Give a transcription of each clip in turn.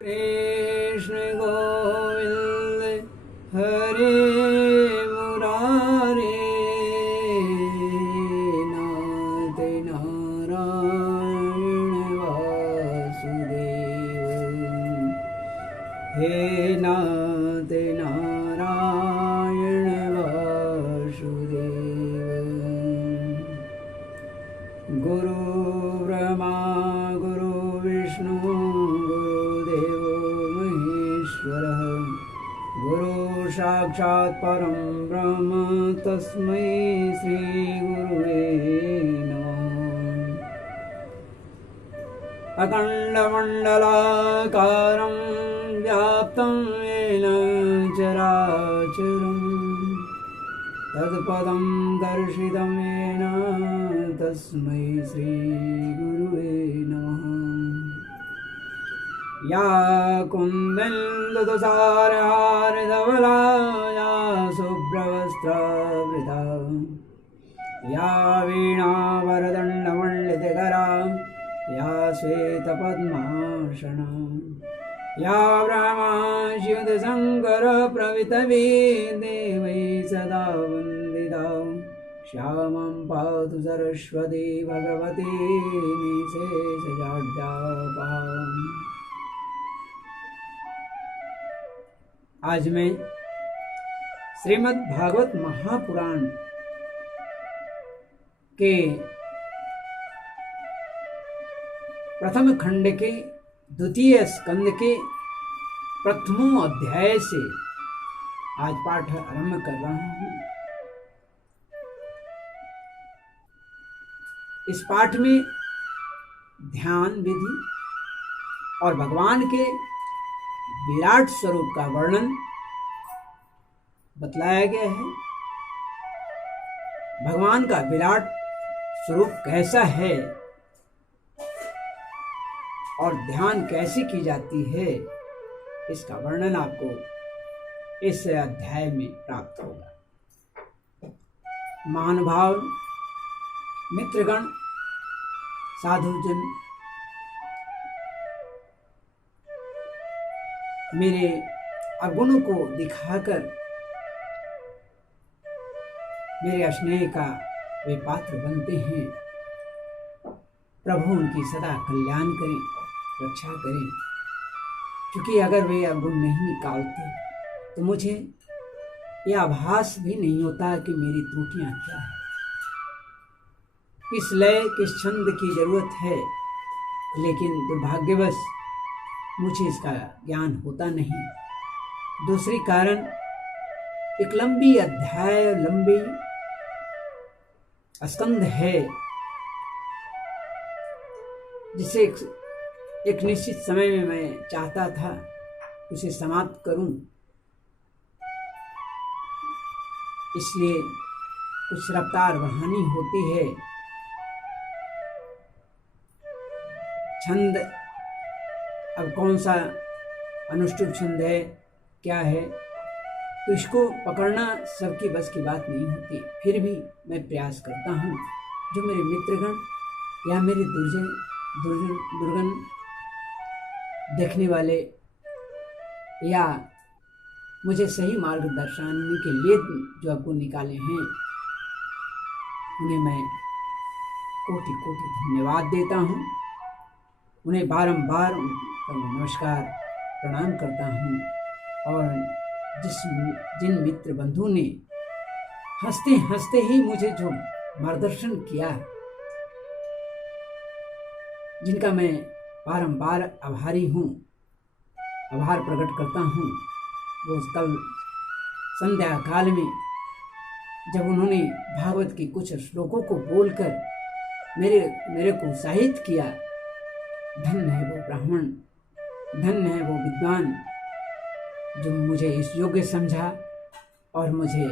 कृष्ण गोविंद हरे मुरारे नाथ नारायण वासुदेव। हे नाथ नारायण वासुदेव। गुरु ब्रह्मा गुरु विष्णु गुरुदेवो महेश्वरः। गुरु साक्षात् परं ब्रह्म तस्मै श्री गुरुवे नमः। अखण्डमण्डलाकारं व्याप्तं येन चराचरम् तत्पदं दर्शितं येन तस्मै श्री गुरुवे नमः। या कुन्देन्दुतुषारहारधवला या शुभ्रवस्त्रावृता या वीणावरदण्डमण्डितकरा या श्वेतपद्मासना या ब्रह्माच्युतशङ्करप्रभृतिभिः देवैः सदा वन्दिता। श्यामं पातु सरस्वती भगवती निशेषजाड्यापाम्। आज मैं श्रीमद् भागवत महापुराण के प्रथम खंड के द्वितीय स्कंद के प्रथमों अध्याय से आज पाठ आरंभ कर रहा हूं। इस पाठ में ध्यान विधि और भगवान के विराट स्वरूप का वर्णन बतलाया गया है। भगवान का विराट स्वरूप कैसा है और ध्यान कैसे की जाती है, इसका वर्णन आपको इस अध्याय में प्राप्त होगा। महानुभाव मित्रगण साधुजन मेरे अवगुणों को दिखाकर मेरे स्नेह का वे पात्र बनते हैं। प्रभु उनकी सदा कल्याण करें, रक्षा करें, क्योंकि अगर वे अवगुण नहीं निकालते तो मुझे यह आभास भी नहीं होता कि मेरी त्रुटियां क्या है, किस लय किस छंद की जरूरत है। लेकिन दुर्भाग्यवश मुझे इसका ज्ञान होता नहीं। दूसरी कारण, एक लंबी अध्याय लंबी स्कंद है जिसे एक निश्चित समय में मैं चाहता था उसे समाप्त करूं, इसलिए कुछ रफ्तार बढ़ानी होती है। छंद अब कौन सा अनुष्टुप छंद है, क्या है, तो इसको पकड़ना सबकी बस की बात नहीं होती। फिर भी मैं प्रयास करता हूँ। जो मेरे मित्रगण या मेरे दुर्गन देखने वाले या मुझे सही मार्गदर्शन के लिए जो आपको निकाले हैं, उन्हें मैं कोटि कोटि धन्यवाद देता हूँ। उन्हें बारंबार नमस्कार प्रणाम करता हूँ। और जिन मित्र बंधु ने हंसते हंसते ही मुझे जो मार्गदर्शन किया, जिनका मैं बारंबार आभारी हूँ, आभार प्रकट करता हूँ, वो कल संध्या काल में जब उन्होंने भागवत के कुछ श्लोकों को बोलकर मेरे को उत्साहित किया। धन्य है वो ब्राह्मण, धन्य है वो विद्वान जो मुझे इस योग्य समझा और मुझे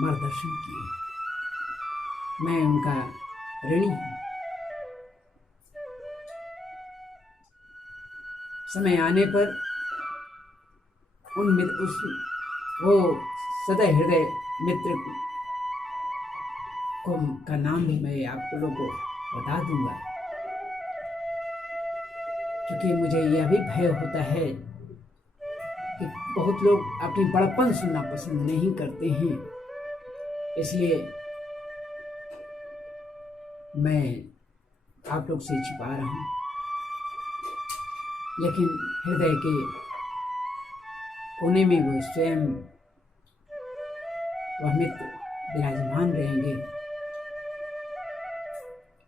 मार्गदर्शन किए। मैं उनका ऋणी हूँ। समय आने पर वो सदा हृदय मित्र का नाम भी मैं आप लोगों को बता दूंगा। क्योंकि मुझे यह भी भय होता है कि बहुत लोग अपनी बड़प्पन सुनना पसंद नहीं करते हैं, इसलिए मैं आप लोग से छिपा रहा हूँ। लेकिन हृदय के कोने में वो स्वयं वह मित्र विराजमान रहेंगे।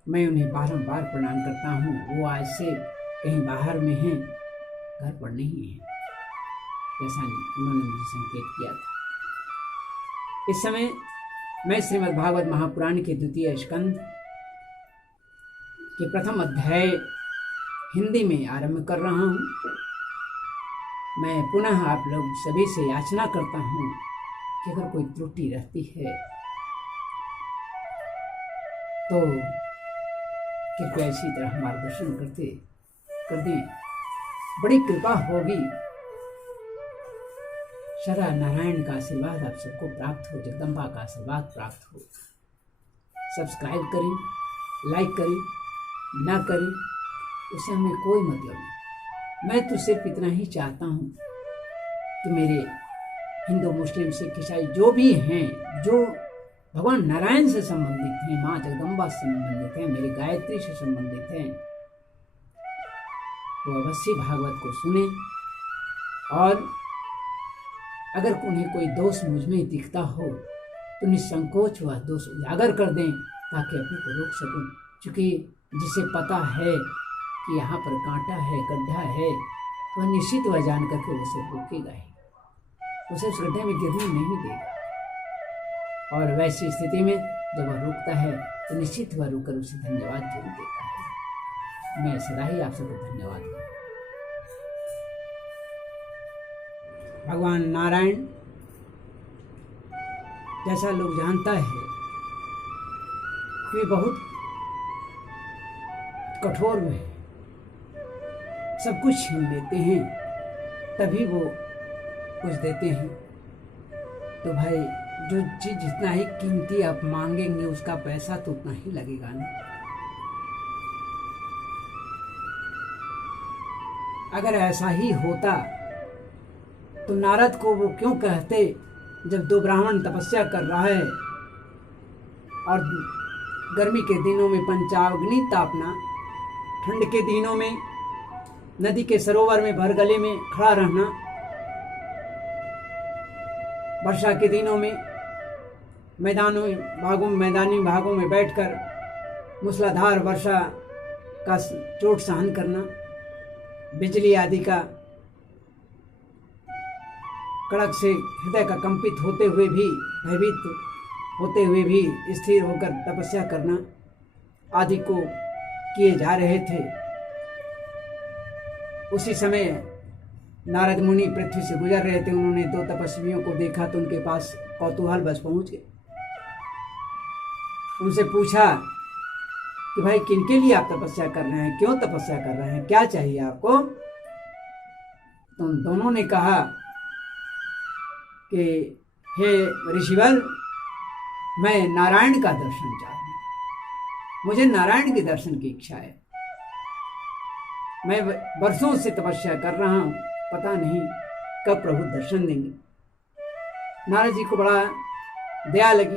मैं उन्हें बारंबार प्रणाम करता हूँ। वो आज से कहीं बाहर में हैं, घर पर नहीं है, जैसा उन्होंने मुझे संकेत किया था। इस समय मैं श्रीमद् भागवत महापुराण के द्वितीय स्कंद के प्रथम अध्याय हिंदी में आरंभ कर रहा हूँ। मैं पुनः आप लोग सभी से याचना करता हूँ कि अगर कोई त्रुटि रहती है तो कृपया इसी तरह मार्गदर्शन कर दें। बड़ी कृपा होगी। सदा नारायण का आशीर्वाद आप सबको प्राप्त हो, जगदम्बा का आशीर्वाद प्राप्त हो। सब्सक्राइब करें, लाइक करें, ना करें उससे हमें कोई मतलब नहीं। मैं तो सिर्फ इतना ही चाहता हूँ कि मेरे हिंदू, मुस्लिम, सिख, ईसाई जो भी हैं, जो भगवान नारायण से संबंधित हैं, माँ जगदम्बा से संबंधित हैं, मेरी गायत्री से संबंधित हैं, वो अवश्य भागवत को सुने। और अगर उन्हें कोई दोष मुझ में दिखता हो तो निसंकोच वह दोष उजागर कर दें ताकि अपने को रोक सकूं। क्योंकि जिसे पता है कि यहाँ पर कांटा है, गड्ढा है, तो वह निश्चित वह जान करके उसे रोकेगा ही, उसे उस गड्ढे में गिरने नहीं देगा। और वैसी स्थिति में जब वह रुकता है तो निश्चित वह रुककर उसे धन्यवाद जरूर देता है। मैं सदा ही आप सबको धन्यवाद दूँ। भगवान नारायण जैसा लोग जानता है कि बहुत कठोर में सब कुछ छीन लेते हैं, तभी वो कुछ देते हैं। तो भाई जो चीज जितना ही कीमती आप मांगेंगे उसका पैसा तो उतना ही लगेगा ना। अगर ऐसा ही होता तो नारद को वो क्यों कहते, जब दो ब्राह्मण तपस्या कर रहा है और गर्मी के दिनों में पंचाग्नि तापना, ठंड के दिनों में नदी के सरोवर में भर गले में खड़ा रहना, वर्षा के दिनों में मैदानी भागों में बैठकर मूसलाधार वर्षा का चोट सहन करना, बिजली आदि का कड़क से हृदय का कंपित होते हुए भी, भयभीत होते हुए भी स्थिर होकर तपस्या करना आदि को किए जा रहे थे। उसी समय नारद मुनि पृथ्वी से गुजर रहे थे। उन्होंने दो तपस्वियों को देखा तो उनके पास कौतूहल बस पहुंच गए। उनसे पूछा कि भाई किनके लिए आप तपस्या कर रहे हैं, क्यों तपस्या कर रहे हैं, क्या चाहिए आपको? तो उन दोनों ने कहा कि हे ऋषिवर, मैं नारायण का दर्शन चाहता हूं, मुझे नारायण के दर्शन की इच्छा है। मैं वर्षों से तपस्या कर रहा हूं, पता नहीं कब प्रभु दर्शन देंगे। नारद जी को बड़ा दया लगी,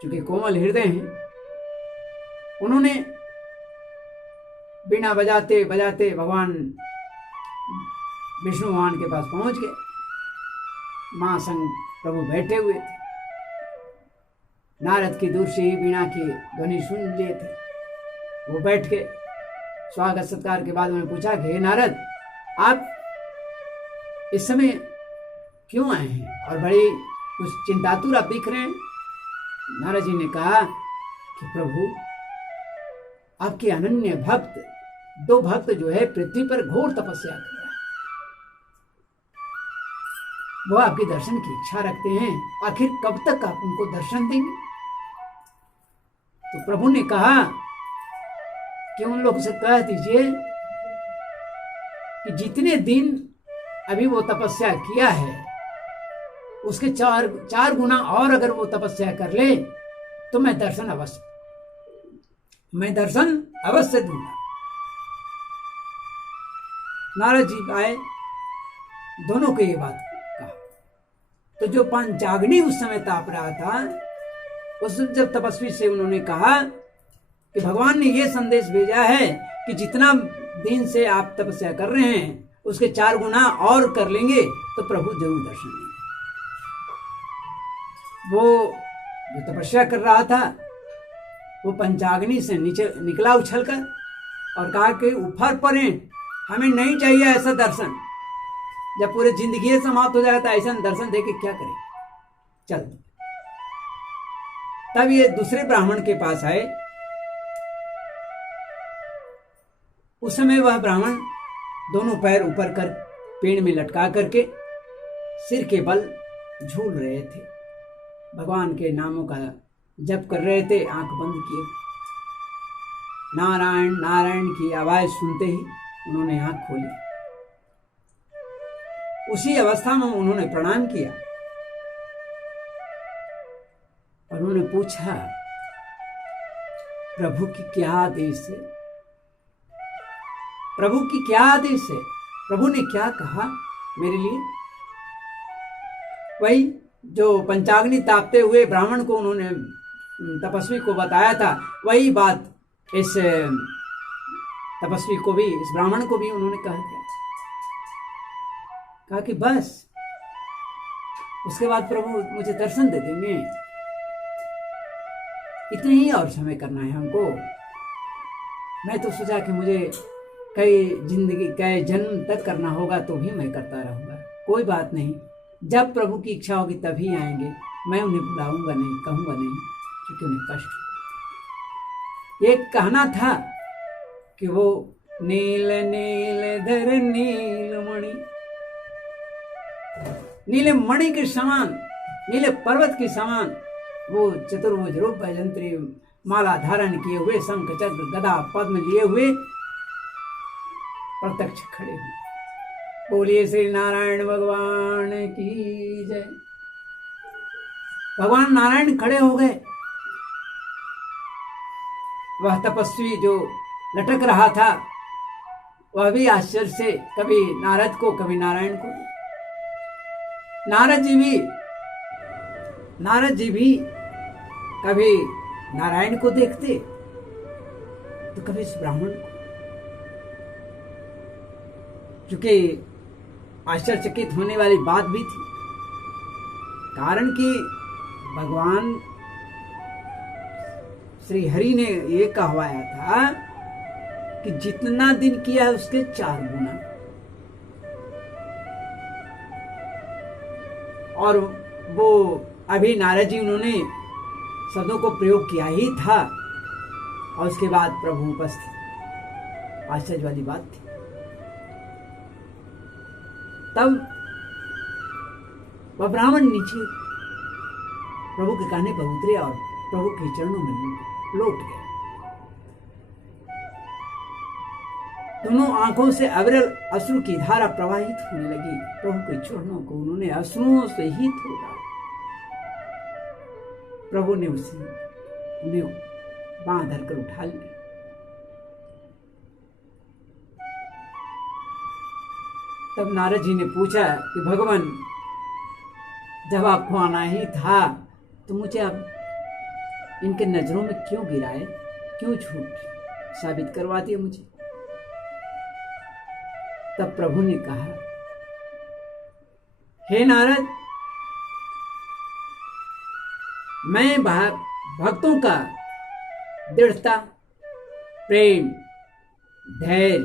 क्योंकि कोमल हृदय हैं। उन्होंने बीना बजाते बजाते भगवान विष्णु भगवान के पास पहुंच गए। मां संग प्रभु बैठे हुए थे। नारद की दूर से ही बीणा की ध्वनि सुन लिए थे। वो बैठ के स्वागत सत्कार के बाद उन्होंने पूछा कि हे नारद, आप इस समय क्यों आए हैं और बड़ी कुछ चिंतातुर आप दिख रहे हैं? नारद जी ने कहा कि प्रभु, आपके अनन्य भक्त, दो भक्त जो है पृथ्वी पर घोर तपस्या कर रहे हैं, वो आपके दर्शन की इच्छा रखते हैं। आखिर कब तक आप उनको दर्शन देंगे? तो प्रभु ने कहा कि उन लोगों से कह दीजिए कि जितने दिन अभी वो तपस्या किया है उसके चार गुना और अगर वो तपस्या कर ले तो मैं दर्शन अवश्य दूंगा। नारद जी आए, दोनों को ये बात कहा। तो जो पंचाग्नि उस समय ताप रहा था, उस जब तपस्वी से उन्होंने कहा कि भगवान ने ये संदेश भेजा है कि जितना दिन से आप तपस्या कर रहे हैं उसके 4 गुना और कर लेंगे तो प्रभु जरूर दर्शन देंगे। वो जो तपस्या कर रहा था वो पंचाग्नि से नीचे निकला उछलकर और कहा कि ऊपर पड़े, हमें नहीं चाहिए ऐसा दर्शन। जब पूरे जिंदगी समाप्त हो जाता है ऐसा दर्शन देके क्या करें, चल। तब ये दूसरे ब्राह्मण के पास आए। उस समय वह ब्राह्मण दोनों पैर ऊपर कर पेड़ में लटका करके सिर के बल झूल रहे थे, भगवान के नामों का जप कर रहे थे, आंख बंद किए। नारायण नारायण की आवाज सुनते ही उन्होंने आंख खोली। उसी अवस्था में उन्होंने प्रणाम किया और उन्होंने पूछा, प्रभु की क्या आदेश है? प्रभु की क्या आदेश है? प्रभु ने क्या कहा मेरे लिए? वही जो पंचाग्नि तापते हुए ब्राह्मण को उन्होंने तपस्वी को बताया था, वही बात इस तपस्वी को भी, इस ब्राह्मण को भी उन्होंने कहा कि बस उसके बाद प्रभु मुझे दर्शन दे देंगे, इतने ही और समय करना है हमको। मैं तो सोचा कि मुझे कई जन्म तक करना होगा तो भी मैं करता रहूंगा, कोई बात नहीं, जब प्रभु की इच्छा होगी तभी आएंगे, मैं उन्हें बुलाऊंगा नहीं, कहूंगा नहीं, क्योंकि उन्हें कष्ट। ये कहना था कि वो नील नील धर नीलमणि, नीले मणि के समान, नीले पर्वत के समान वो चतुर्भुज रूप भजंत्री माला धारण किए हुए, शंख चक्र गदा पद्म लिए हुए प्रत्यक्ष खड़े हुए। बोलिए श्री नारायण भगवान की जय। भगवान नारायण खड़े हो गए। वह तपस्वी जो लटक रहा था वह भी आश्चर्य से कभी नारद को कभी नारायण को। नारद जी भी कभी नारायण को देखते तो कभी इस ब्राह्मण को, क्योंकि आश्चर्यचकित होने वाली बात भी थी, कारण कि भगवान श्री हरि ने ये कहवाया था कि जितना दिन किया है उसके 4 गुना, और वो अभी नारद जी उन्होंने शब्दों को प्रयोग किया ही था और उसके बाद प्रभु उपस्थित। आश्चर्य वाली बात थी। तब वह ब्राह्मण नीचे प्रभु के कहने पर उतरे और प्रभु के चरणों में लौट गए। दोनों आंखों से अविरल अश्रु की धारा प्रवाहित होने लगी। प्रभु के चरणों को उन्होंने अश्रुओं से ही धोया। प्रभु ने उन्हें बांह धरकर उठा लिया। तब नारद जी ने पूछा कि भगवान, जब आपको आना ही था तो मुझे आप इनके नजरों में क्यों गिराए, क्यों झूठ साबित करवा दिया मुझे? तब प्रभु ने कहा, हे नारद, मैं भक्तों का दृढ़ता, प्रेम, धैर्य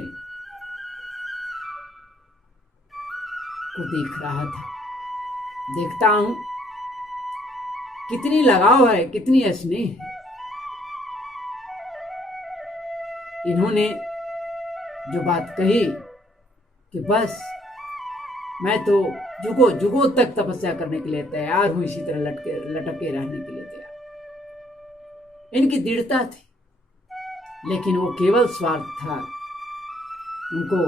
को देख रहा था, देखता हूं कितनी लगाव है, कितनी स्नेह है। इन्होंने जो बात कही कि बस मैं तो जुगों जुगों तक तपस्या करने के लिए तैयार हूं, इसी तरह लटके रहने के लिए तैयार, इनकी दृढ़ता थी। लेकिन वो केवल स्वार्थ था, उनको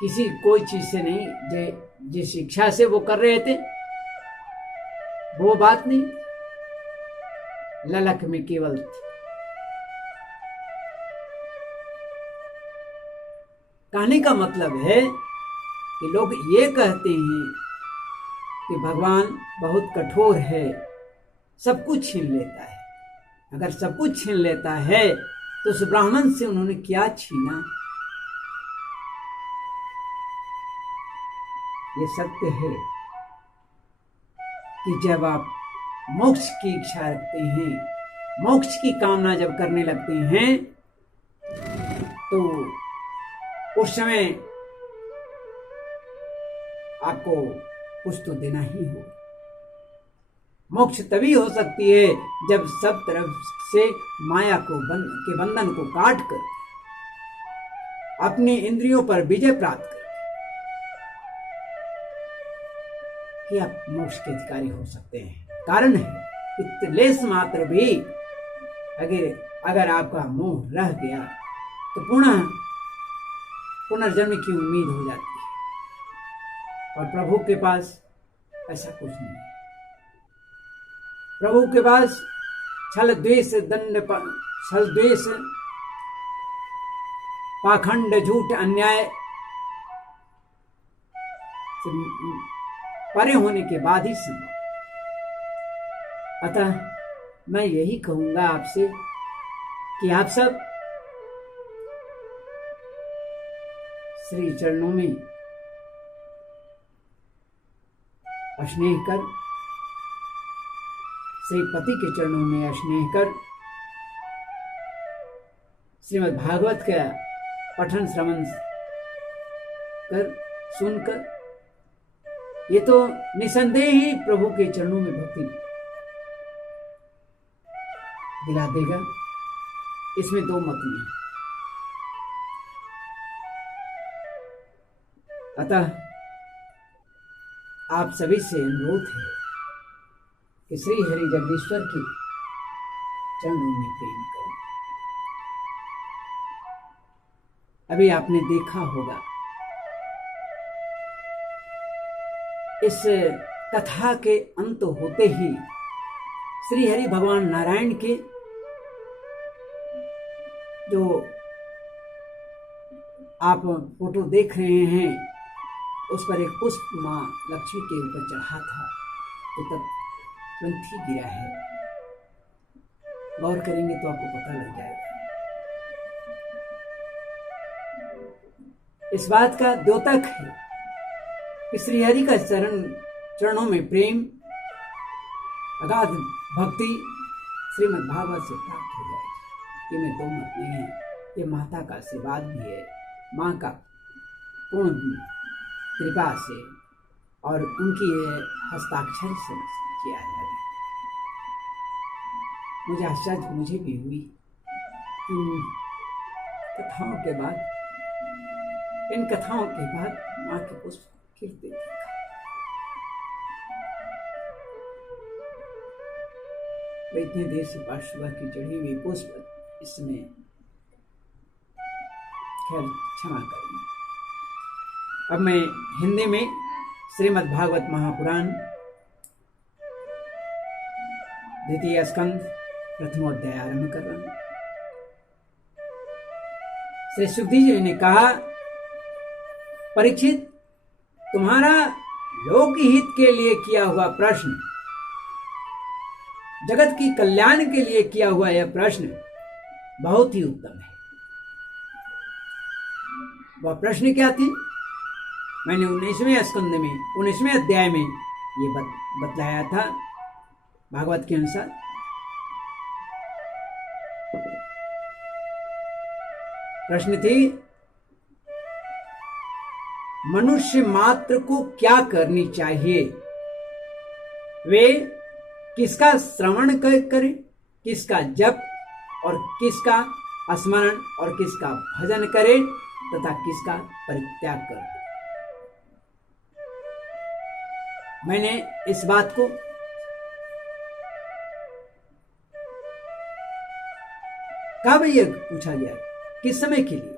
किसी कोई चीज से नहीं, जिस इच्छा से वो कर रहे थे वो बात नहीं, ललक में केवल थी। कहने का मतलब है कि लोग ये कहते हैं कि भगवान बहुत कठोर है, सब कुछ छीन लेता है। अगर सब कुछ छीन लेता है तो उस ब्राह्मण से उन्होंने क्या छीना? ये सत्य है कि जब आप मोक्ष की इच्छा रखते हैं, मोक्ष की कामना जब करने लगते हैं, तो उस समय आपको कुछ तो देना ही हो। मोक्ष तभी हो सकती है जब सब तरफ से माया के बंधन को काट कर अपनी इंद्रियों पर विजय प्राप्त कर कि आप मोक्ष के अधिकारी हो सकते हैं। कारण है कि लेस मात्र भी अगर आपका मोह रह गया तो पुनर्जन्म की उम्मीद हो जाती है, और प्रभु के पास ऐसा कुछ नहीं है। प्रभु के पास छल द्वेष पाखंड झूठ अन्याय से परे होने के बाद ही संभव। अतः मैं यही कहूंगा आपसे कि आप सब श्री चरणों में स्नेह कर, श्री पति के चरणों में स्नेह कर, श्रीमद् भागवत का पठन श्रवण कर, सुनकर, ये तो निसंदेह ही प्रभु के चरणों में भक्ति दिला देगा। इसमें दो मत नहीं। अतः आप सभी से अनुरोध है कि श्री हरि जगदीश्वर के चरणों में प्रेम करें। अभी आपने देखा होगा इस कथा के अंत होते ही श्री हरि भगवान नारायण के जो आप फोटो देख रहे हैं उस पर एक पुष्प मां लक्ष्मी के ऊपर चढ़ा था, तो तब तुरंत ही गिरा है। गौर करेंगे तो आपको पता लग जाएगा। इस बात का द्योतक है कि श्रीहरि का चरणों में प्रेम, अगाध भक्ति श्रीमद् भागवत से प्राप्त हो जाएगी। ये में दो मत नहीं है। ये माता का आशीर्वाद भी है, माँ का पूर्ण कृपा से और उनकी हस्ताक्षर से किया जाए। मुझे आश्चर्य मुझे भी हुई इन कथाओं के बाद माँ के पुष्प खिलते देखा। इतनी देर से पार्श्वा की चढ़ी हुई पुष्प इसमें खैर क्षमा करें। अब मैं हिंदी में श्रीमद् भागवत महापुराण द्वितीय स्कंद प्रथमोध्याय आरंभ कर रहा हूं। श्री सुखदेव जी ने कहा, परीक्षित, तुम्हारा लोक हित के लिए किया हुआ प्रश्न, जगत की कल्याण के लिए किया हुआ यह प्रश्न बहुत ही उत्तम है। वह प्रश्न क्या थी? मैंने 19वें स्कंद में 19वें अध्याय में ये बतलाया था भागवत के अनुसार। प्रश्न थी, मनुष्य मात्र को क्या करनी चाहिए? वे किसका श्रवण करें, किसका जप और किसका स्मरण और किसका भजन करें तथा किसका परित्याग करें। मैंने इस बात को कब यह पूछा गया, किस समय के लिए?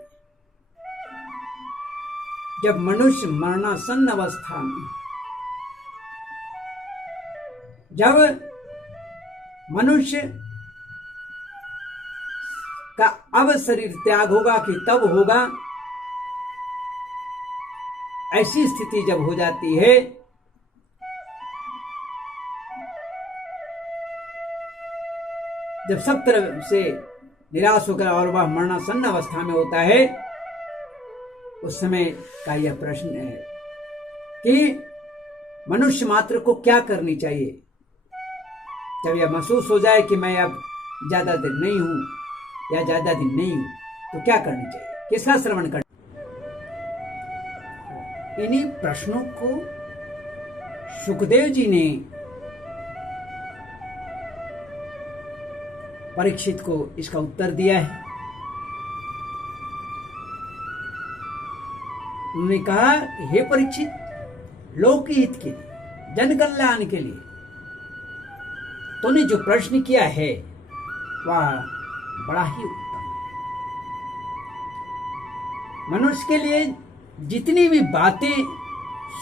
जब मनुष्य मरणासन्न अवस्था में, जब मनुष्य का अब शरीर त्याग होगा कि तब होगा ऐसी स्थिति जब हो जाती है जब सब तरफ से निराश होकर और वह मरणासन्न अवस्था में होता है, उस समय का यह प्रश्न है कि मनुष्य मात्र को क्या करनी चाहिए। जब यह महसूस हो जाए कि मैं अब ज्यादा दिन नहीं हूं या ज्यादा दिन नहीं हूं, तो क्या करनी चाहिए, किसका श्रवण करना। इन्हीं प्रश्नों को सुखदेव जी ने परीक्षित को इसका उत्तर दिया है। उन्होंने कहा, हे परीक्षित, लोकहित के लिए, जन कल्याण के लिए तूने जो प्रश्न किया है वह बड़ा ही उत्तम है। मनुष्य के लिए जितनी भी बातें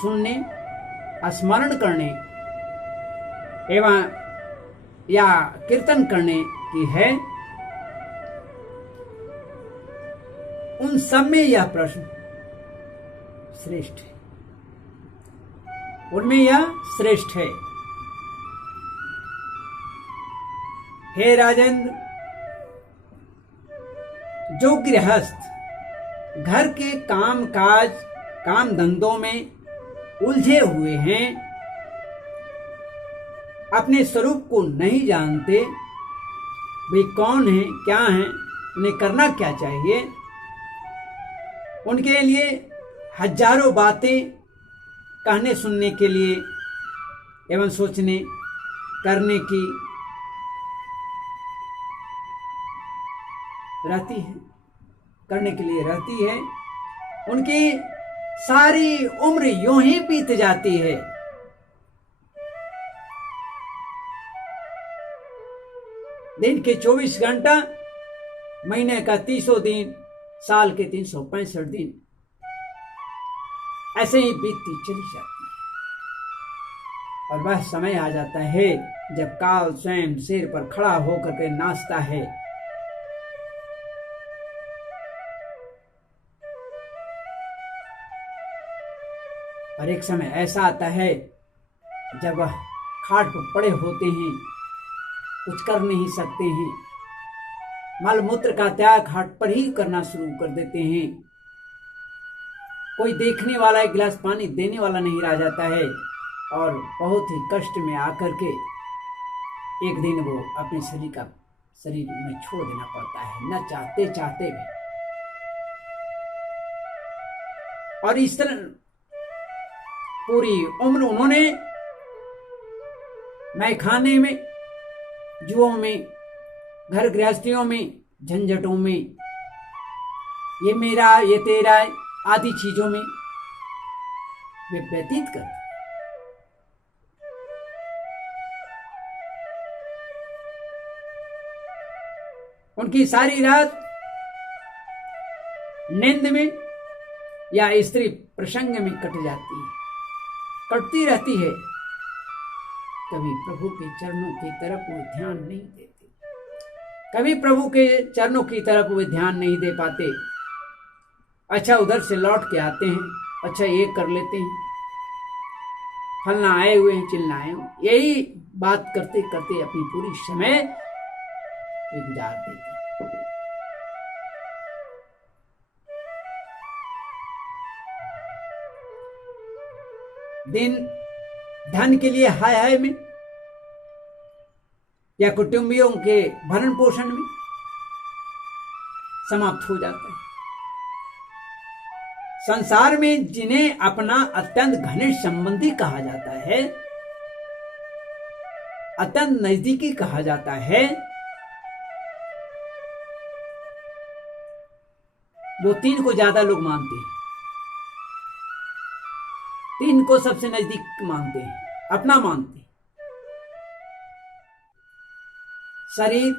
सुनने, स्मरण करने एवं या कीर्तन करने की है, उन सब में यह प्रश्न श्रेष्ठ है, उनमें यह श्रेष्ठ है। हे राजेंद्र, जो गृहस्थ घर के काम काज, काम धंधों में उलझे हुए हैं, अपने स्वरूप को नहीं जानते, वे कौन हैं, क्या हैं, उन्हें करना क्या चाहिए, उनके लिए हजारों बातें कहने सुनने के लिए एवं सोचने करने की रहती है, करने के लिए रहती है। उनकी सारी उम्र यूं ही बीत जाती है। दिन के 24 घंटा, महीने का 300 दिन, साल के 365 दिन ऐसे ही बीतती चली जाती है। और वह समय आ जाता है जब काल स्वयं सिर पर खड़ा होकर के नाचता है। और एक समय ऐसा आता है जब वह खाट पर पड़े होते हैं, कुछ कर नहीं सकते हैं, मल मूत्र का त्याग खाट पर ही करना शुरू कर देते हैं। कोई देखने वाला एक गिलास पानी देने वाला नहीं रह जाता है और बहुत ही कष्ट में आकर के एक दिन वो अपने शरीर में छोड़ देना पड़ता है, न चाहते चाहते भी। और इस तरह पूरी उम्र उन्होंने मैखाने में, जुओं में, घर गृहस्थियों में, झंझटों में, ये मेरा ये तेरा आदि चीजों में वे व्यतीत करते। उनकी सारी रात नींद में या स्त्री प्रसंग में कट जाती है, कटती रहती है। कभी प्रभु के चरणों की तरफ वो ध्यान नहीं देते, कभी प्रभु के चरणों की तरफ वो ध्यान नहीं दे पाते। अच्छा, उधर से लौट के आते हैं, अच्छा ये कर लेते हैं, फलना आए हुए हैं, चिल्लाए, यही बात करते करते अपनी पूरी समय गुजार देते। दिन धन के लिए हाय हाय में या कुटुंबियों के भरण पोषण में समाप्त हो जाता है। संसार में जिन्हें अपना अत्यंत घनिष्ठ संबंधी कहा जाता है, अत्यंत नजदीकी कहा जाता है, वो तीन को ज्यादा लोग मानते हैं, तीन को सबसे नजदीक मानते हैं, अपना मानते हैं। शरीर,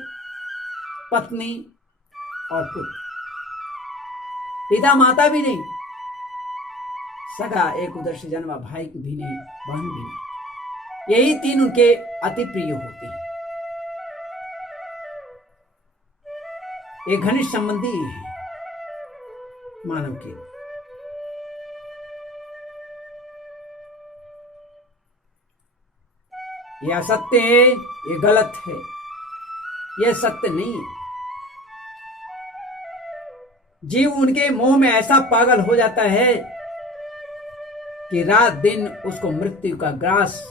पत्नी और पुत्र, पिता माता भी नहीं, सगा एक उधर से जन्मा भाई भी नहीं, बहन भी नहीं, यही तीन उनके अति प्रिय होते हैं। ये घनिष्ठ संबंधी है मानव के। ये असत्य है, ये गलत है, ये सत्य नहीं है। जीव उनके मोह में ऐसा पागल हो जाता है कि रात दिन उसको मृत्यु का ग्रास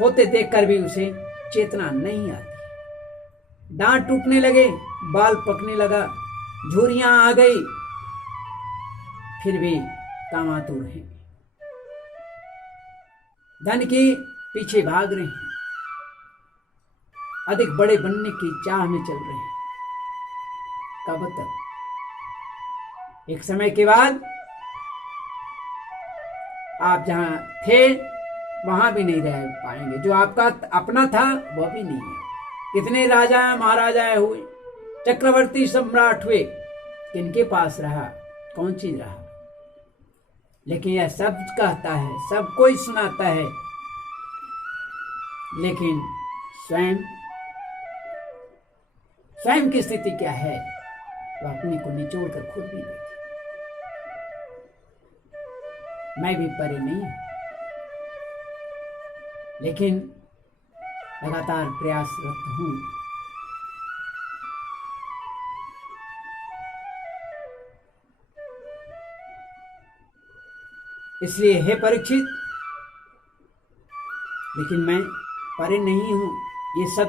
होते देखकर भी उसे चेतना नहीं आती। दांत टूटने लगे, बाल पकने लगा, झुर्रियां आ गई, फिर भी कामातुर हैं, धन के पीछे भाग रहे हैं, अधिक बड़े बनने की चाह में चल रहे हैं। कब तक? एक समय के बाद आप जहां थे वहां भी नहीं रह पाएंगे। जो आपका अपना था वह भी नहीं है। कितने राजा महाराजा हुए, चक्रवर्ती सम्राट हुए, किनके पास रहा? कौन चीज रहा? लेकिन यह सब कहता है, सब कोई सुनाता है, लेकिन स्वयं की स्थिति क्या है वो अपने को निचोड़ कर खुद भी देखे। मैं भी परे नहीं हूं, लेकिन लगातार प्रयासरत हूं। इसलिए हे परीक्षित, लेकिन मैं परे नहीं हूं। ये सब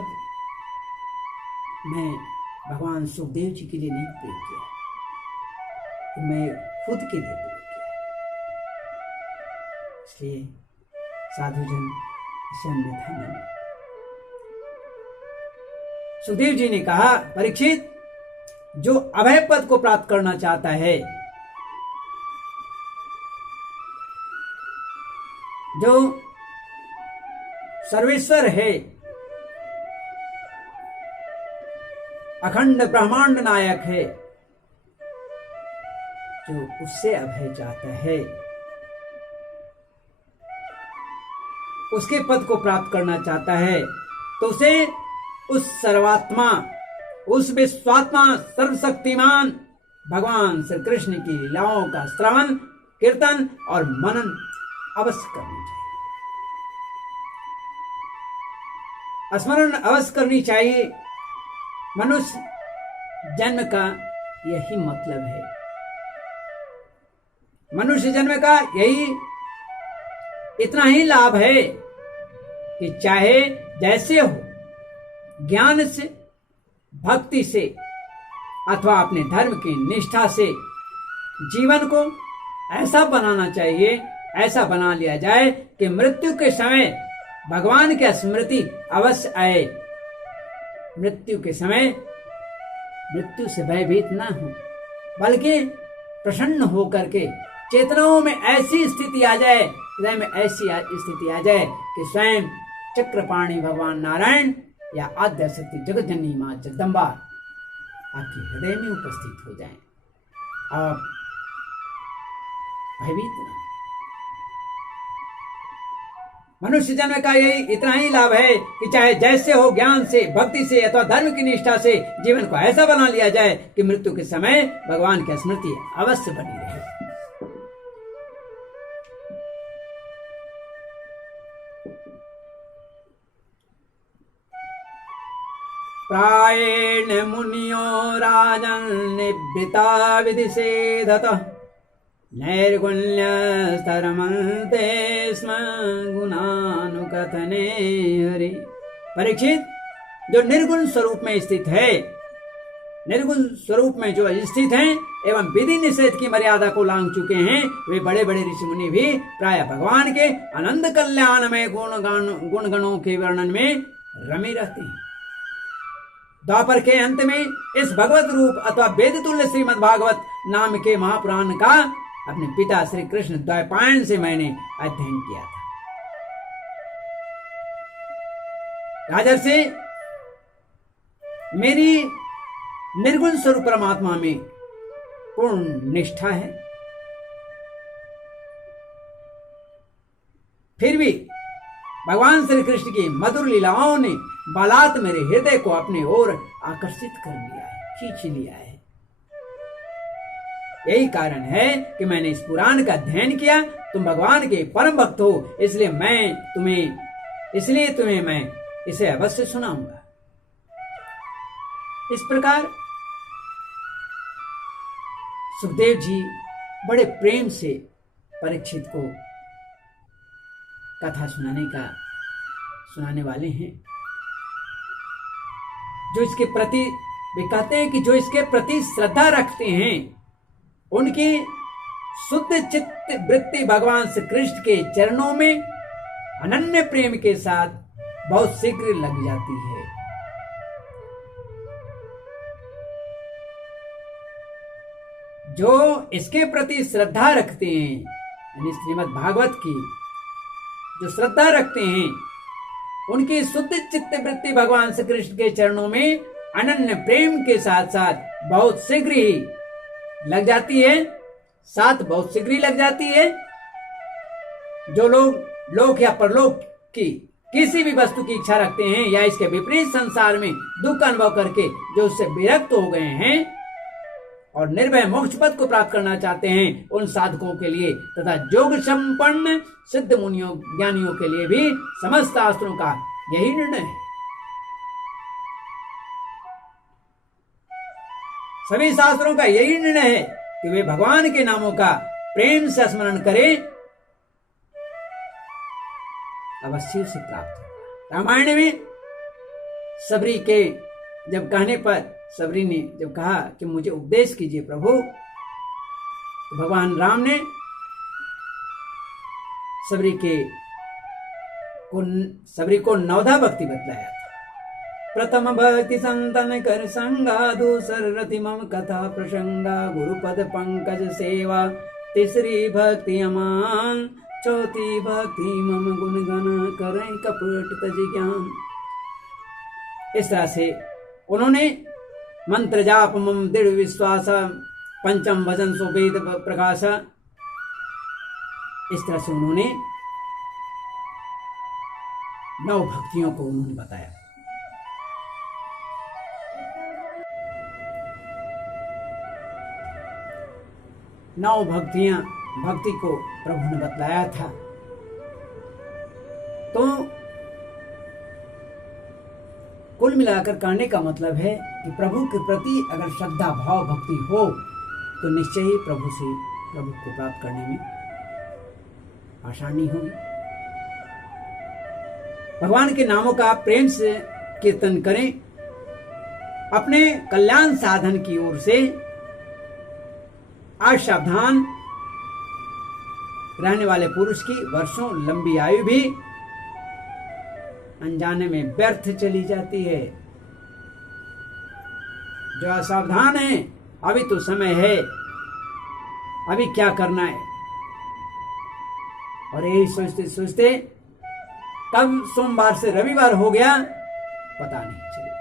मैं भगवान सुखदेव जी के लिए नहीं प्रयोग किया, मैं खुद के लिए प्रयोग किया। इसलिए साधुजन इसे अन्यथा न लें। सुखदेव जी ने कहा, परीक्षित, जो अभय पद को प्राप्त करना चाहता है, जो सर्वेश्वर है, अखंड ब्रह्मांड नायक है, जो उससे अभय चाहता है, उसके पद को प्राप्त करना चाहता है, तो उसे उस सर्वात्मा, उस विश्वात्मा, सर्वशक्तिमान भगवान श्री कृष्ण की लीलाओं का श्रवण, कीर्तन और मनन अवश्य करनी चाहिए। स्मरण अवश्य करनी चाहिए। मनुष्य जन्म का यही मतलब है। मनुष्य जन्म का यही इतना ही लाभ है कि चाहे जैसे हो, ज्ञान से, भक्ति से अथवा अपने धर्म की निष्ठा से जीवन को ऐसा बनाना चाहिए, ऐसा बना लिया जाए कि मृत्यु के समय भगवान की स्मृति अवश्य आए। मृत्यु के समय मृत्यु से भयभीत ना हो, बल्कि प्रसन्न होकर के चेतनाओं में ऐसी स्थिति आ जाए, हृदय में ऐसी स्थिति आ जाए कि स्वयं चक्रपाणी भगवान नारायण या आद्य शक्ति जगत जननी मां जगदम्बा आपके हृदय में उपस्थित हो जाएं। आप भयभीत ना। मनुष्य जन्म का यही इतना ही लाभ है कि चाहे जैसे हो, ज्ञान से, भक्ति से अथवा धर्म की निष्ठा से जीवन को ऐसा बना लिया जाए कि मृत्यु के समय भगवान की स्मृति अवश्य बनी रहे। प्रायेण मुनियो राजन् निवृत्ता विधिसेधतः नैर्गुण्यस्तरमन्ते स्म गुणानुकथने हरि। परीक्षित, जो निर्गुण स्वरूप में स्थित है, निर्गुण स्वरूप में जो स्थित हैं एवं विधि निषेध की मर्यादा को लांघ चुके हैं, वे बड़े बड़े ऋषि मुनि भी प्राय भगवान के अनंत कल्याण में गुण गणों के वर्णन में रमे रहते हैं। द्वापर के अंत में इस भगवत रूप अथवा वेद तुल्य श्रीमद् भागवत नाम के महापुराण का अपने पिता श्री कृष्ण द्वैपायन से मैंने अध्ययन किया था। राजर्षि, मेरी निर्गुण स्वरूप परमात्मा में पूर्ण निष्ठा है, फिर भी भगवान श्री कृष्ण की मधुर लीलाओं ने बलात् मेरे हृदय को अपने ओर आकर्षित कर लिया है, खींच लिया है। यही कारण है कि मैंने इस पुराण का अध्ययन किया। तुम भगवान के परम भक्त हो, इसलिए मैं तुम्हें इसलिए तुम्हें मैं इसे अवश्य सुनाऊंगा। इस प्रकार सुखदेव जी बड़े प्रेम से परीक्षित को कथा सुनाने वाले हैं। जो इसके प्रति, वे कहते हैं कि जो इसके प्रति श्रद्धा रखते हैं उनकी शुद्ध चित्त वृत्ति भगवान श्री कृष्ण के चरणों में अनन्य प्रेम के साथ बहुत शीघ्र लग जाती है। जो इसके प्रति श्रद्धा रखते हैं, यानी श्रीमद् भागवत की जो श्रद्धा रखते हैं, उनकी शुद्ध चित्त वृत्ति भगवान श्री कृष्ण के चरणों में अनन्य प्रेम के साथ साथ बहुत शीघ्र ही लग जाती है। बहुत शीघ्र ही लग जाती है। जो लोग लोक या परलोक की किसी भी वस्तु की इच्छा रखते हैं या इसके विपरीत संसार में दुख का अनुभव करके जो उससे विरक्त हो गए हैं और निर्भय मोक्ष पद को प्राप्त करना चाहते हैं, उन साधकों के लिए तथा योग संपन्न सिद्ध मुनियों ज्ञानियों के लिए भी समस्त शास्त्रों का यही निर्णय है। सभी शास्त्रों का यही निर्णय है कि वे भगवान के नामों का प्रेम से स्मरण करें, अवश्य से प्राप्त होगा। रामायण में सबरी के जब कहने पर, सबरी ने जब कहा कि मुझे उपदेश कीजिए प्रभु, तो भगवान राम ने सबरी को नवधा भक्ति बतलाया था। प्रथम भक्ति संतन कर संगा, दूसर रति मम कथा प्रसंगा, गुरुपद पंकज सेवा, तीसरी भक्ति अमान, चौथी भक्ति मम गुण गण, करें कपट तज ज्ञान। इस तरह से उन्होंने मंत्र जाप मम दृढ़ विश्वास, पंचम भजन सो वेद प्रकाश, इस तरह से उन्होंने 9 भक्तियों को उन्होंने बताया। नौ भक्ति को प्रभु ने बतलाया था। तो कुल मिलाकर कहने का मतलब है कि प्रभु के प्रति अगर श्रद्धा भाव भक्ति हो तो निश्चय ही प्रभु को प्राप्त करने में आसानी होगी। भगवान के नामों का प्रेम से कीर्तन करें। अपने कल्याण साधन की ओर से असावधान रहने वाले पुरुष की वर्षों लंबी आयु भी अनजाने में व्यर्थ चली जाती है। जो असावधान है, अभी तो समय है, अभी क्या करना है, और यही सोचते सोचते कब सोमवार से रविवार हो गया पता नहीं चला,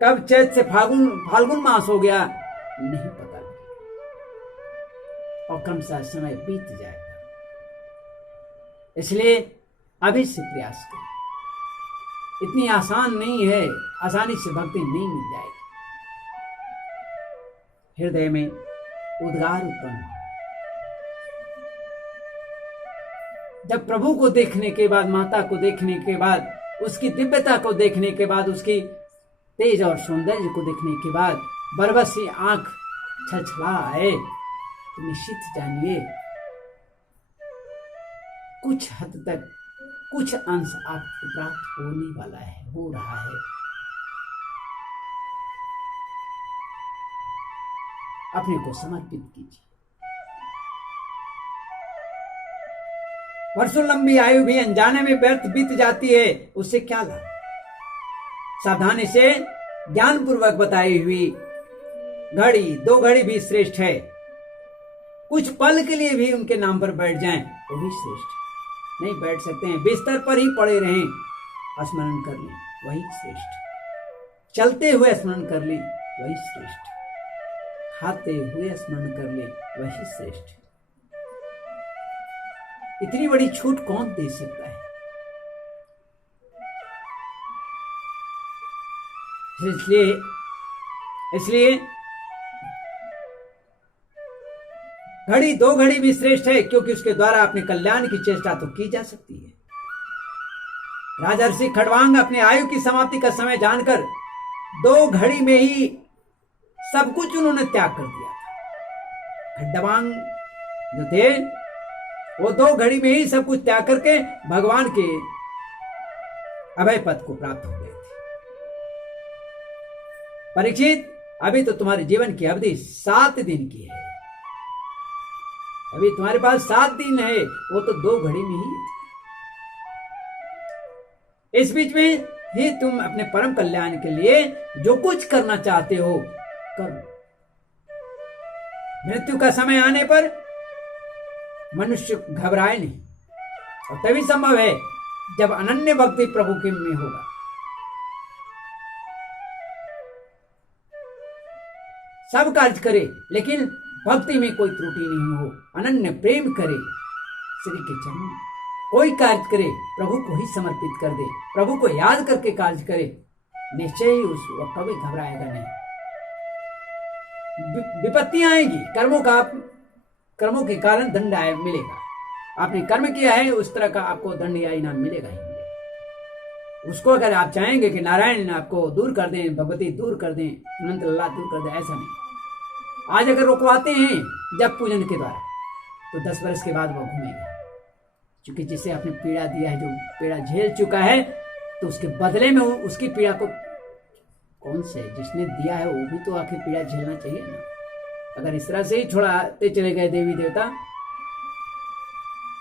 कब चैत से फाल्गुन मास हो गया नहीं पता, और कम सा समय बीत जाएगा। इसलिए अभी से प्रयास करें। इतनी आसान नहीं है, आसानी से भक्ति नहीं मिल जाएगी। हृदय में उद्गार उत्पन्न हो। जब प्रभु को देखने के बाद, माता को देखने के बाद, उसकी दिव्यता को देखने के बाद, उसकी तेज और सौंदर्य को देखने के बाद बरबसी आंख छलछला आए तो निश्चित जानिए कुछ हद तक कुछ अंश आपको प्राप्त होने वाला है, हो रहा है। अपने को समर्पित कीजिए। वर्षों लंबी आयु भी अनजाने में व्यर्थ बीत जाती है, उससे क्या लाभ। सावधानी से ज्ञान पूर्वक बताई हुई घड़ी 2 घड़ी भी श्रेष्ठ है। कुछ पल के लिए भी उनके नाम पर बैठ जाएं वो भी श्रेष्ठ है। नहीं बैठ सकते हैं, बिस्तर पर ही पड़े रहें, स्मरण कर लें वही श्रेष्ठ। चलते हुए स्मरण कर लें वही श्रेष्ठ। खाते हुए स्मरण कर लें वही श्रेष्ठ। इतनी बड़ी छूट कौन दे सकता है। इसलिए घड़ी 2 घड़ी भी श्रेष्ठ है, क्योंकि उसके द्वारा अपने कल्याण की चेष्टा तो की जा सकती है। राजर्षि खड़वांग अपनी आयु की समाप्ति का समय जानकर 2 घड़ी में ही सब कुछ उन्होंने त्याग कर दिया था। खड्डवांग जो थे वो 2 घड़ी में ही सब कुछ त्याग करके भगवान के अभय पद को प्राप्त हो गए थे। परीक्षित, अभी तो तुम्हारे जीवन की अवधि 7 दिन की है। अभी तुम्हारे पास 7 दिन है, वो तो 2 घड़ी में ही। इस बीच में ही तुम अपने परम कल्याण के लिए जो कुछ करना चाहते हो करो। मृत्यु का समय आने पर मनुष्य घबराए नहीं, और तभी संभव है जब अनन्य भक्ति प्रभु के में होगा। सब कार्य करे, लेकिन भक्ति में कोई त्रुटि नहीं हो। अनन्य प्रेम करे श्री के चरणों। कोई कार्य करे प्रभु को ही समर्पित कर दे, प्रभु को याद करके कार्य करे, निश्चय ही उस वक्त कभी घबराएगा नहीं। विपत्तियां आएगी, कर्मों के कारण दंड मिलेगा। आपने कर्म किया है उस तरह का आपको दंड या इनाम मिलेगा ही मिलेगा। उसको अगर आप चाहेंगे कि नारायण आपको दूर कर दें, भगवती दूर कर दें, अनंत लल्ला दूर कर दें, ऐसा नहीं। आज अगर रुकवाते हैं जब पूजन के द्वारा, तो 10 वर्ष के बाद वो घूमेगा। क्योंकि जिसे आपने पीड़ा दिया है, जो पीड़ा झेल चुका है, तो उसके बदले में उसकी पीड़ा को कौन से जिसने दिया है वो भी तो आखिर पीड़ा झेलना चाहिए ना। अगर इस तरह से ही छोड़ाते चले गए देवी देवता,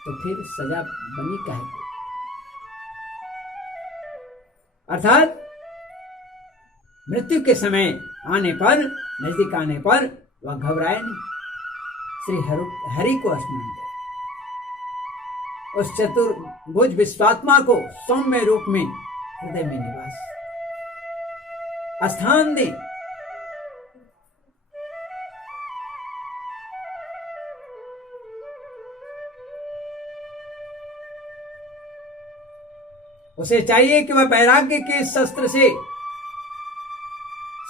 तो फिर सजा बनी काहे को। अर्थात मृत्यु के समय आने पर, नजदीक आने पर वह घबराए नहीं, श्री हरि को स्मरण करे। उस चतुर्भुज विश्वात्मा को सौम्य रूप में हृदय में निवास स्थान दे। उसे चाहिए कि वह वैराग्य के शस्त्र से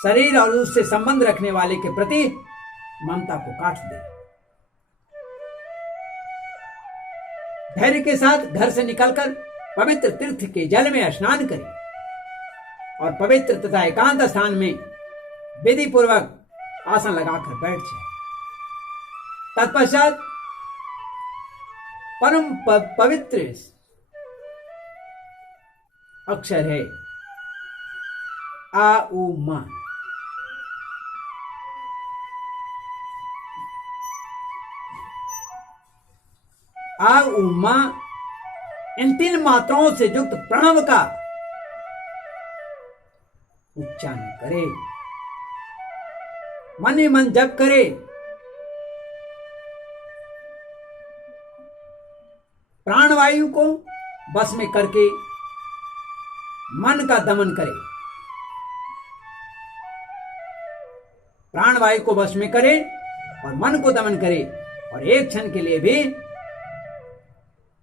शरीर और उससे संबंध रखने वाले के प्रति ममता को काट दे। धैर्य के साथ घर से निकलकर पवित्र तीर्थ के जल में स्नान करे और पवित्र तथा एकांत स्थान में विधि पूर्वक आसन लगाकर बैठ जाए। तत्पश्चात परम पवित्र अक्षर है आ उ मा, आ उ मा, इन 3 मात्राओं से युक्त प्रणव का उच्चारण करे। मन ही मन जप करे। प्राणवायु को बस में करके मन का दमन करे। प्राणवायु को बस में करे और मन को दमन करे, और एक क्षण के लिए भी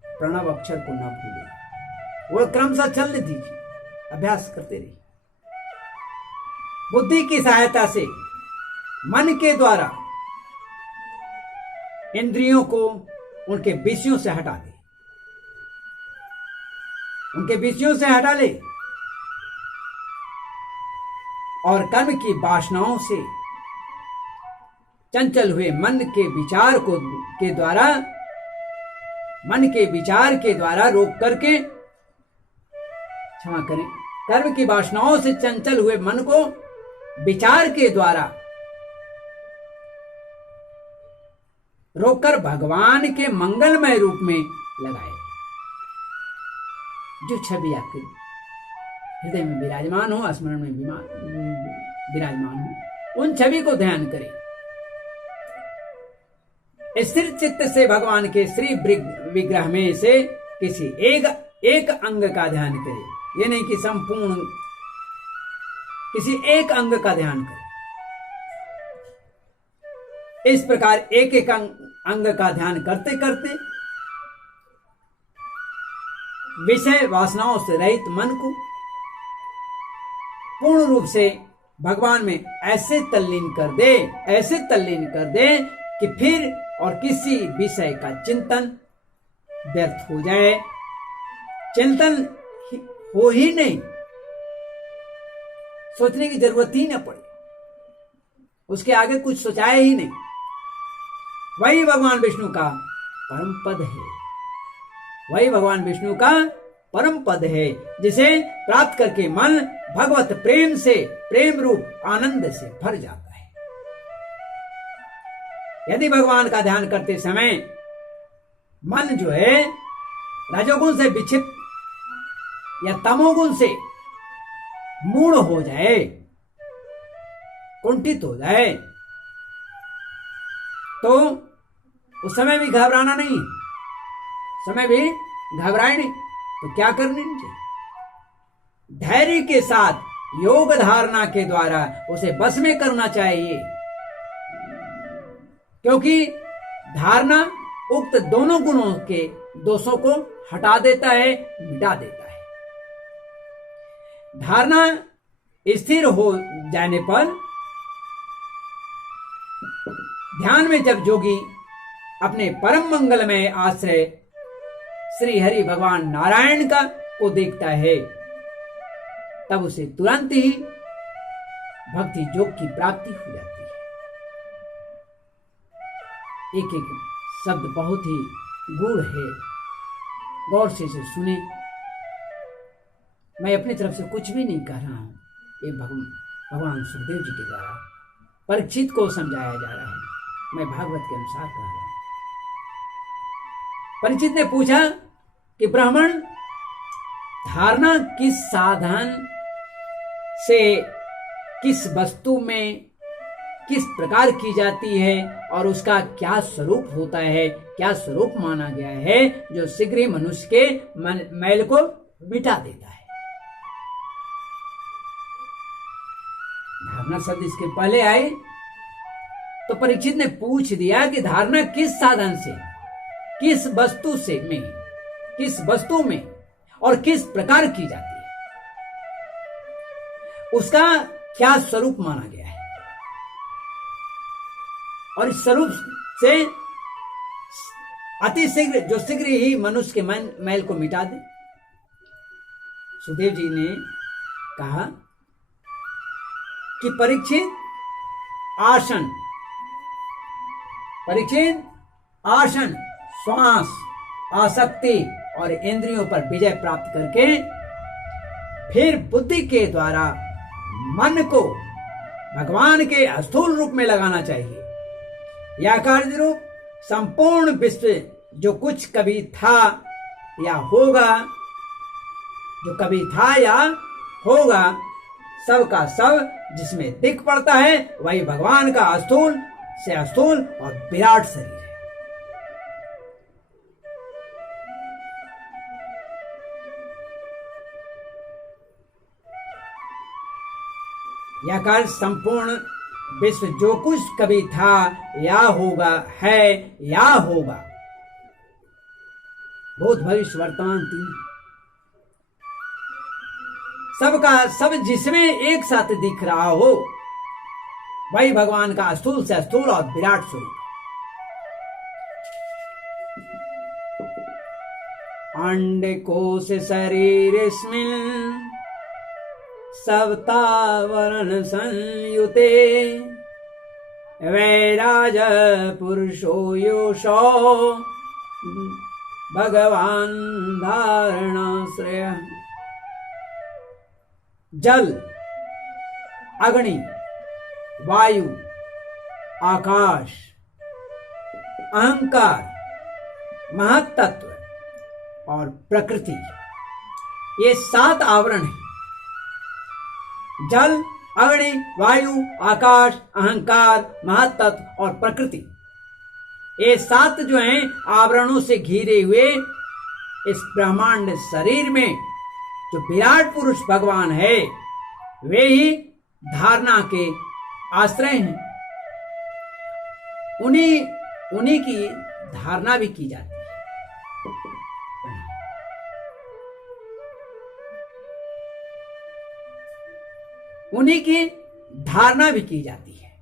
प्रणव अक्षर को न भूले। वो क्रमशः चलने दीजिए, अभ्यास करते रहिए। बुद्धि की सहायता से मन के द्वारा इंद्रियों को उनके विषयों से हटा दे, उनके विषयों से हटा ले, और कर्म की वासनाओं से चंचल हुए मन के विचार के द्वारा रोक करके, क्षमा करें, कर्म की वासनाओं से चंचल हुए मन को विचार के द्वारा रोककर भगवान के मंगलमय रूप में लगाए। जो छवि आपके हृदय में विराजमान हो, स्मरण में विराजमान हो, उन छवि को ध्यान करें। स्थिर चित्त से भगवान के श्री विग्रह में से किसी एक अंग का ध्यान करें। ये नहीं कि संपूर्ण, किसी एक अंग का ध्यान करें। इस प्रकार एक एक अंग का ध्यान करते करते विषय वासनाओं से रहित मन को पूर्ण रूप से भगवान में ऐसे तल्लीन कर दे कि फिर और किसी विषय का चिंतन व्यर्थ हो जाए, चिंतन हो ही नहीं, सोचने की जरूरत ही न पड़े, उसके आगे कुछ सोचाए ही नहीं, वही भगवान विष्णु का परम पद है। वही भगवान विष्णु का परम पद है, जिसे प्राप्त करके मन भगवत प्रेम से, प्रेम रूप आनंद से भर जाता है। यदि भगवान का ध्यान करते समय मन जो है रजोगुण से विक्षिप्त या तमोगुण से मूढ़ हो जाए, कुंठित हो जाए, तो उस समय भी घबराना नहीं, समय भी घबराए नहीं, तो क्या करनी चाहिए? धैर्य के साथ योग धारणा के द्वारा उसे बस में करना चाहिए, क्योंकि धारणा उक्त दोनों गुणों के दोषों को हटा देता है, मिटा देता है। धारणा स्थिर हो जाने पर ध्यान में जब जोगी अपने परम मंगलमय आश्रय श्री हरि भगवान नारायण का को देखता है, तब उसे तुरंत ही भक्ति योग की प्राप्ति हो जाती है। एक एक शब्द बहुत ही गूढ़ है, गौर से इसे सुने। मैं अपनी तरफ से कुछ भी नहीं कह रहा हूं, ये भगवान सुखदेव जी के द्वारा परीक्षित को समझाया जा रहा है, मैं भागवत के अनुसार कह रहा हूं। परीक्षित ने पूछा कि ब्राह्मण, धारणा किस साधन से किस वस्तु में किस प्रकार की जाती है और उसका क्या स्वरूप होता है, क्या स्वरूप माना गया है जो शीघ्र ही मनुष्य के मैल को मिटा देता है? धारणा शब्द इसके पहले आए तो परीक्षित ने पूछ दिया कि धारणा किस साधन से, किस वस्तु से में, किस वस्तु में और किस प्रकार की जाती है, उसका क्या स्वरूप माना गया है, और इस स्वरूप से अति शीघ्र, जो शीघ्र ही मनुष्य के मैल को मिटा दे। सुखदेव जी ने कहा कि परीक्षित आसन, श्वास, आसक्ति और इंद्रियों पर विजय प्राप्त करके फिर बुद्धि के द्वारा मन को भगवान के स्थूल रूप में लगाना चाहिए। यह कार्य रूप संपूर्ण विश्व जो कुछ कभी था या होगा, जो कभी था या होगा, सब का सब जिसमें दिख पड़ता है वही भगवान का स्थूल से स्थूल और विराट शरीर है। यह कार्य संपूर्ण विश्व जो कुछ कभी था या होगा, है या होगा, भूत भविष्य वर्तमान तीन, सबका सब जिसमें एक साथ दिख रहा हो वही भगवान का स्थूल से स्थूल और विराट स्वरूप। अंडकोश शरीरेऽस्मिन् सप्तावरण संयुते वैराज पुरुषो योषो भगवान धारणाश्रय। जल, अग्नि, वायु, आकाश, अहंकार, महत्तत्व और प्रकृति, ये 7 आवरण हैं। जल, अग्नि, वायु, आकाश, अहंकार, महत्तत्व और प्रकृति, ये 7 जो हैं आवरणों से घिरे हुए इस ब्रह्मांड शरीर में जो विराट पुरुष भगवान है, वे ही धारणा के आश्रय हैं। उन्हीं की धारणा भी की जाती है। उन्हीं की धारणा भी की जाती है।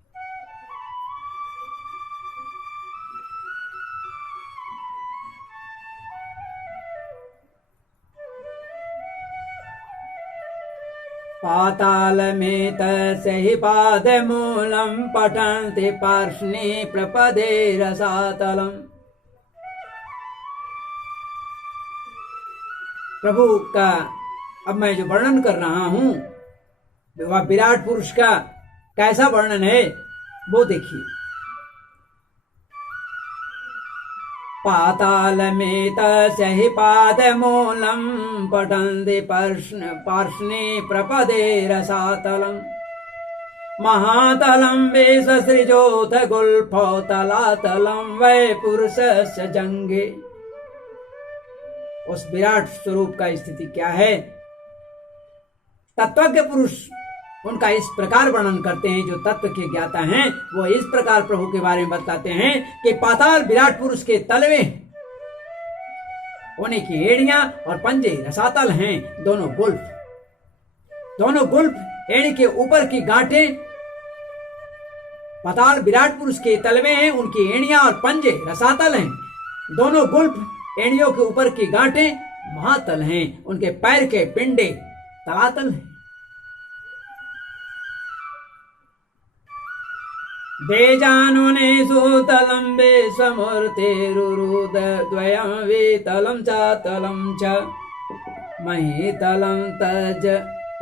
पातालमेत सहि पादमूलं पठन्ति पार्ष्णि प्रपदे रसातलम्। प्रभु का अब मैं जो वर्णन कर रहा हूं वह विराट पुरुष का कैसा वर्णन है वो देखिए। पातालमेतस्य हि पादमूलं पठन्ति पार्ष्णि प्रपदे रसातलम्। महातलं वेशसृजोऽथ गुल्फो तलातलं वै पुरुषस्य जंगे। उस विराट स्वरूप का स्थिति क्या है? तत्वज्ञ पुरुष उनका इस प्रकार वर्णन करते हैं। जो तत्व के ज्ञाता हैं वो इस प्रकार प्रभु के बारे में बताते हैं कि पाताल विराट पुरुष के तलवे उन्हीं की एड़ियां और पंजे रसातल हैं, दोनों गुल्फ एड़ी के ऊपर की गांठें पाताल विराट पुरुष के तलवे हैं, उनकी एड़ियां और पंजे रसातल हैं। दोनों गुल्फ एड़ियों के ऊपर की गांठें महातल हैं, उनके पैर के पिंडे तलातल हैं। बेजानुनेषु तलं विश्वमूर्तिरुरुद द्वयं वितलं चातलं च महीतलं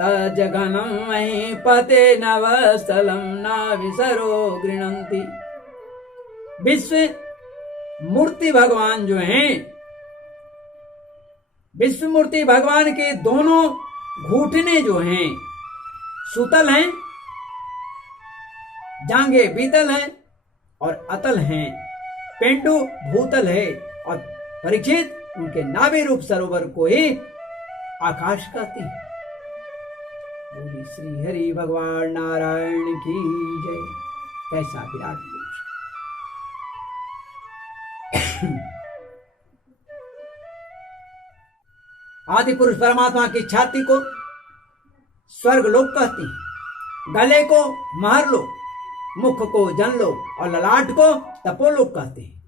तजघनं महीपते नवस्थलं नाभिसरो गृह्णन्ति। विश्व मूर्ति भगवान जो हैं, विश्व मूर्ति भगवान के दोनों घुटने जो हैं सुतल हैं, जांगे बीतल हैं और अतल हैं, पेंडु भूतल है। और परीक्षित उनके नाभि रूप सरोवर को ही आकाश कहते हैं। बोली श्री हरि भगवान नारायण की जय। कैसा विराट पुरुष। आदि पुरुष परमात्मा की छाती को स्वर्ग लोक कहती हैं, गले को महरलोक, मुख को जनलोक और ललाट को तपोलोक कहते हैं।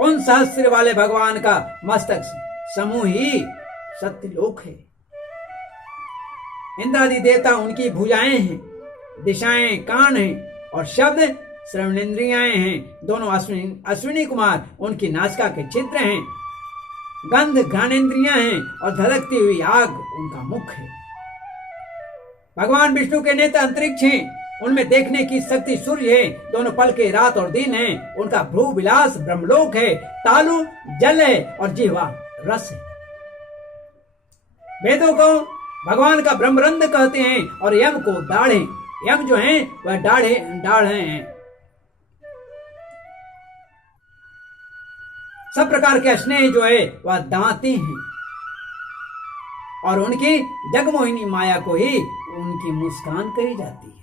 उन सहस्त्र वाले भगवान का मस्तक समूह ही सत्यलोक है। इंद्रादि देवता उनकी भुजाएं हैं, दिशाएं कान हैं और शब्द श्रवणेन्द्रियाएं हैं। दोनों अश्विनी कुमार उनकी नासिका के छिद्र हैं। गंध घ्राणेन्द्रियां हैं और धधकती हुई आग उनका मुख है। भगवान विष्णु के नेत्र अंतरिक्ष हैं, उनमें देखने की शक्ति सूर्य है। दोनों पल के रात और दिन हैं। उनका भ्रू विलास ब्रह्मलोक है। तालु जल है और जिह्वा रस है। वेदों को भगवान का ब्रह्मरंध्र कहते हैं और यम को दाढ़े। यम जो हैं वह दाढ़े हैं। सब प्रकार के स्नेह जो है वह दांती हैं और उनकी जगमोहिनी माया को ही उनकी मुस्कान कही जाती है।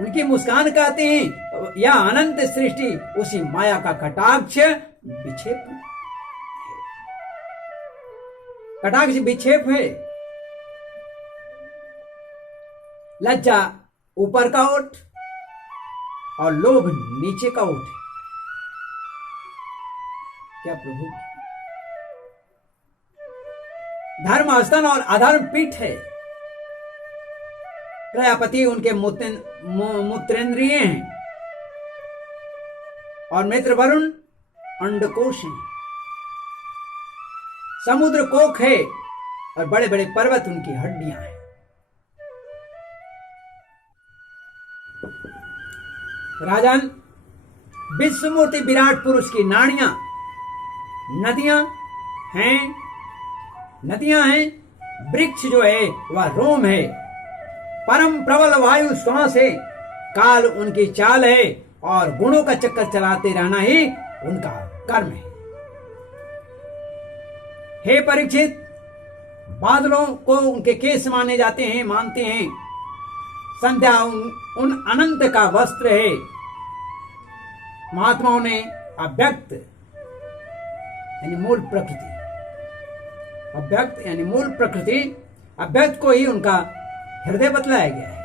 उनकी मुस्कान कहते हैं यह अनंत सृष्टि उसी माया का कटाक्ष विक्षेप है। कटाक्ष विक्षेप है। लज्जा ऊपर का ओठ और लोभ नीचे का ओठ है। क्या प्रभु? धर्म स्तन और अधर्म पीठ है। प्रजापति उनके मूत्रेंद्रिय हैं और मित्र वरुण अंडकोश हैं। समुद्र कोख है और बड़े बड़े पर्वत उनकी हड्डियां हैं। राजन, विश्वमूर्ति विराट पुरुष की नाड़ियां नदियां हैं। वृक्ष जो है वह रोम है। परम प्रबल वायु श्वास है। काल उनकी चाल है और गुणों का चक्कर चलाते रहना ही उनका कर्म है। हे परीक्षित, बादलों को उनके केस मानते हैं। संध्या उन अनंत का वस्त्र है। महात्माओं ने अव्यक्त यानी मूल प्रकृति, अव्यक्त यानी मूल प्रकृति, अव्यक्त को ही उनका हृदय बतलाया गया है।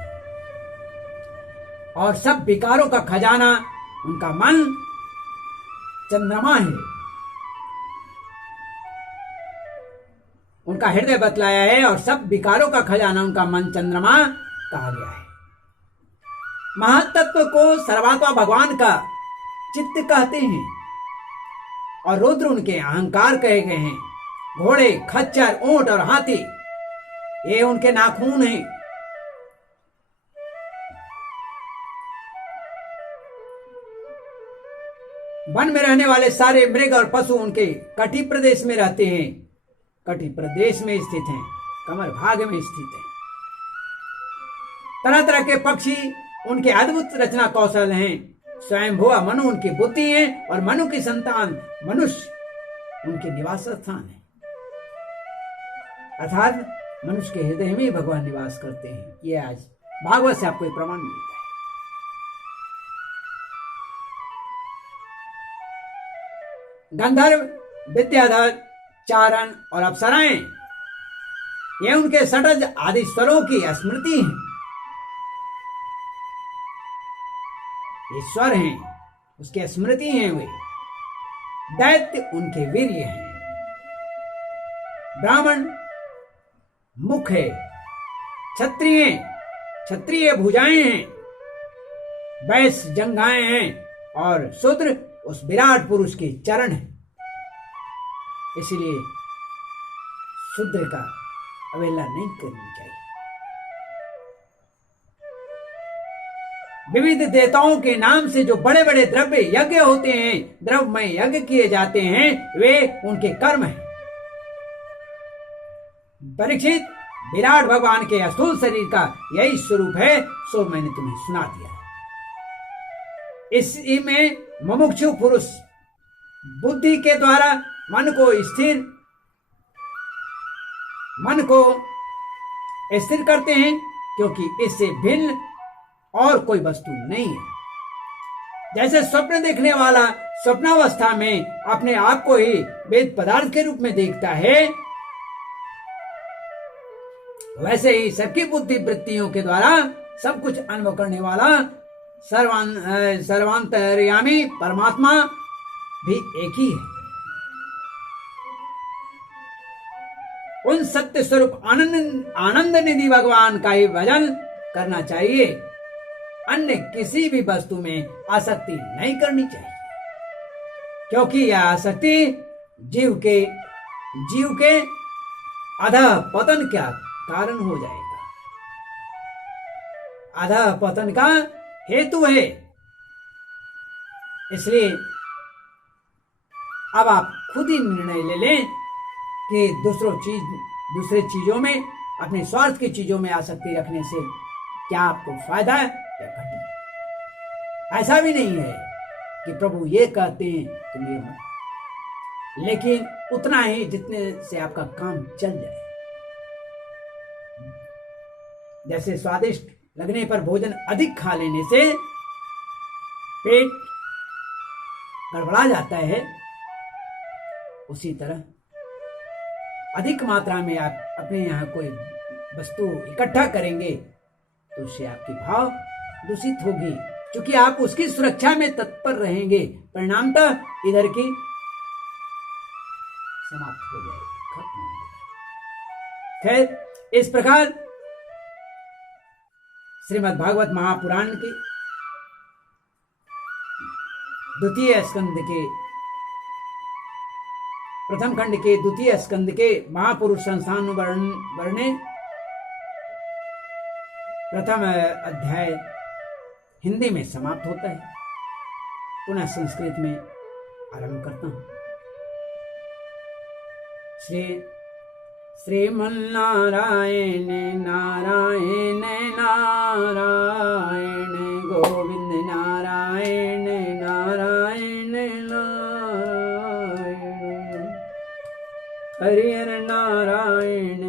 और सब विकारों का खजाना उनका मन चंद्रमा है। उनका हृदय बतलाया है और सब विकारों का खजाना उनका मन चंद्रमा कहा गया है। महातत्व को सर्वात्मा भगवान का चित्त कहते हैं और रुद्र उनके अहंकार कहे गए हैं। घोड़े, खच्चर, ऊंट और हाथी ये उनके नाखून हैं। वन में रहने वाले सारे मृग और पशु उनके कटी प्रदेश में रहते हैं, कटी प्रदेश में स्थित हैं, कमर भाग में स्थित हैं। तरह तरह के पक्षी उनके अद्भुत रचना कौशल हैं। स्वयंभुआ मनु उनकी बुद्धि है और मनु की संतान मनुष्य उनके निवास स्थान है। अर्थात मनुष्य के हृदय में भगवान निवास करते हैं। ये आज भागवत से आपको एक प्रमाण मिलता है। गंधर्व, विद्याधर, चारण और अप्सराएं ये उनके षटज आदि स्वरों की स्मृति है। ये स्वर हैं, उसके स्मृति हैं। वे दैत्य उनके वीर्य हैं। ब्राह्मण मुख है, क्षत्रिय भुजाएं हैं, वैश्य जंघाएं हैं और शूद्र उस विराट पुरुष के चरण हैं। इसलिए शूद्र का अवहेलना नहीं करनी चाहिए। विविध देवताओं के नाम से जो बड़े बड़े द्रव्य यज्ञ होते हैं, द्रव्यमय यज्ञ किए जाते हैं, वे उनके कर्म हैं। परीक्षित, विराट भगवान के स्थूल शरीर का यही स्वरूप है, सो मैंने तुम्हें सुना दिया। इसी में मुमुक्षु पुरुष बुद्धि के द्वारा मन को स्थिर करते हैं, क्योंकि इससे भिन्न और कोई वस्तु नहीं है। जैसे स्वप्न देखने वाला स्वप्नावस्था में अपने आप को ही वेद पदार्थ के रूप में देखता है, वैसे ही सबकी बुद्धि वृत्तियों के द्वारा सब कुछ अनुभव करने वाला सर्वांतर्यामी परमात्मा भी एक ही है। उन सत्य स्वरूप आनंद निधि भगवान का ही भजन करना चाहिए। अन्य किसी भी वस्तु में आसक्ति नहीं करनी चाहिए, क्योंकि यह आसक्ति जीव के अधः पतन का कारण हो जाएगा, अधः पतन का हेतु है। इसलिए अब आप खुद ही निर्णय ले लें कि दूसरे चीजों में, अपने स्वार्थ की चीजों में आसक्ति रखने से क्या आपको फायदा है या घटी। ऐसा भी नहीं है कि प्रभु ये कहते हैं तुम ये मत, लेकिन उतना ही जितने से आपका काम चल जाए। जैसे स्वादिष्ट लगने पर भोजन अधिक खा लेने से पेट गड़बड़ा जाता है, उसी तरह अधिक मात्रा में आप अपने यहाँ कोई वस्तु इकट्ठा करेंगे तो उससे आपकी भाव दूषित होगी, क्योंकि आप उसकी सुरक्षा में तत्पर रहेंगे। परिणामतः इधर की समाप्त हो जाएगी, खत्म हो जाएगी। खैर, इस प्रकार श्रीमद् भागवत महापुराण के द्वितीय स्कंद के प्रथम खंड के द्वितीय स्कंद के महापुरुष संस्थान वर्णे प्रथम अध्याय हिंदी में समाप्त होता है। पुनः संस्कृत में आरंभ करता हूं। श्रीमन्नारायण नारायण नारायण गोविंद नारायण नारायण नारायण हरि हर नारायण